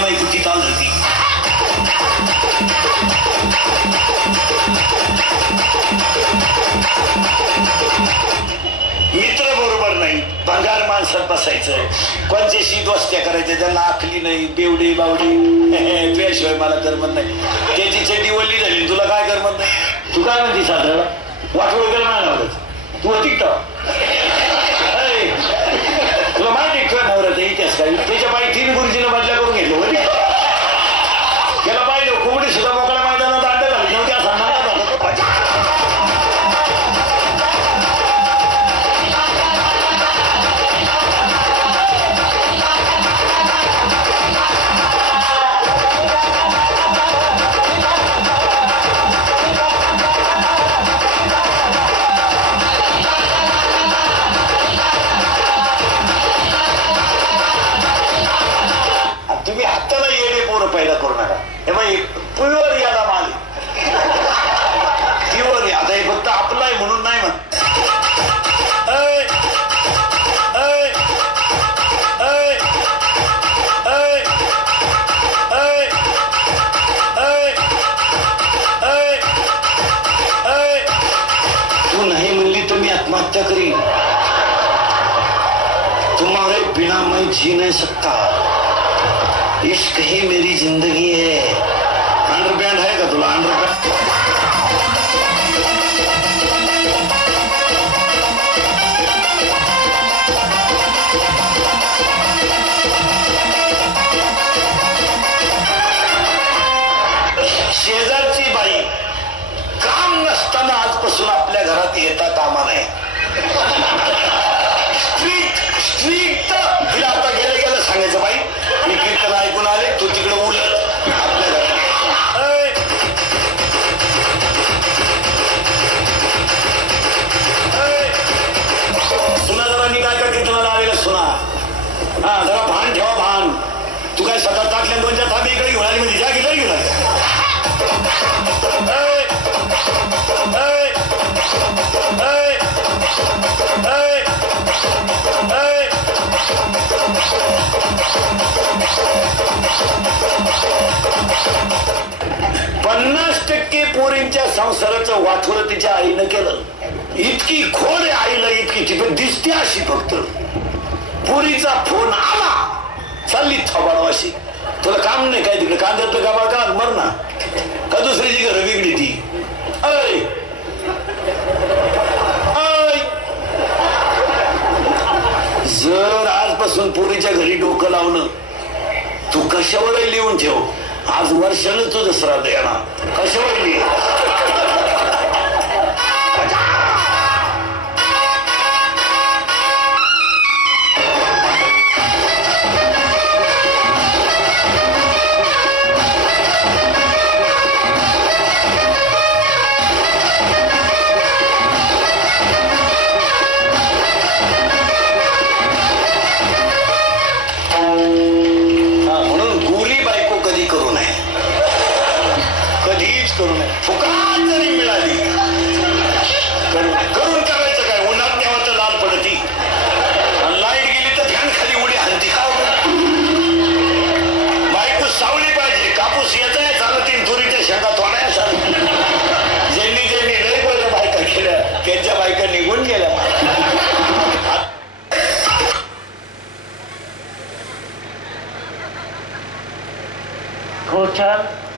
माय बायको काल होती? मित्र बरोबर नाही भंगार माणसात बसायचं. कोणच्याशी दोस्त्या करायच्या ज्यांना आखली नाही बेवडी बावडी. तुझ्याशिवाय मला गरमत नाही. त्याची चड्डी वल्ली झाली तुला काय गरमत नाही? तू काय म्हणते साधारण वाटवळ करणार तू होती का? येणे पोरं पैदा करू हे बाई प्युअर याला माल. प्युअर आता हे फक्त आपला आहे म्हणून नाही म्हण तू नाही म्हणली तर मी आत्महत्या करीन. तुम्हाला बिना मैं जी नाही सकता. इश्क ही मेरी जिंदगी है। अंडरपैंट है का तुला अंडरपैंट शेजारची बाई काम नसताना आजपासून आपल्या घरात येता कामा नये. स्ट्रीट स्ट्रीट मुलींच्या संसाराचं वाठोळ तिच्या आईनं केलं. इतकी खोड आहे आईला इतकी ती पण दिसते अशी फक्त. पुरीचा फोन आला. चालली थबाडवाशी. तुला काम नाही काय तिकडे? कांद्यातलं गाबाळ का? मर ना. का दुसरीची घर वेगळी ती? अरे जर आजपासून पुरीच्या घरी डोकं लावणं तू कशावर लिहून ठेव. आज वर्षानं तो दसरा देणार. कशावर বোঝান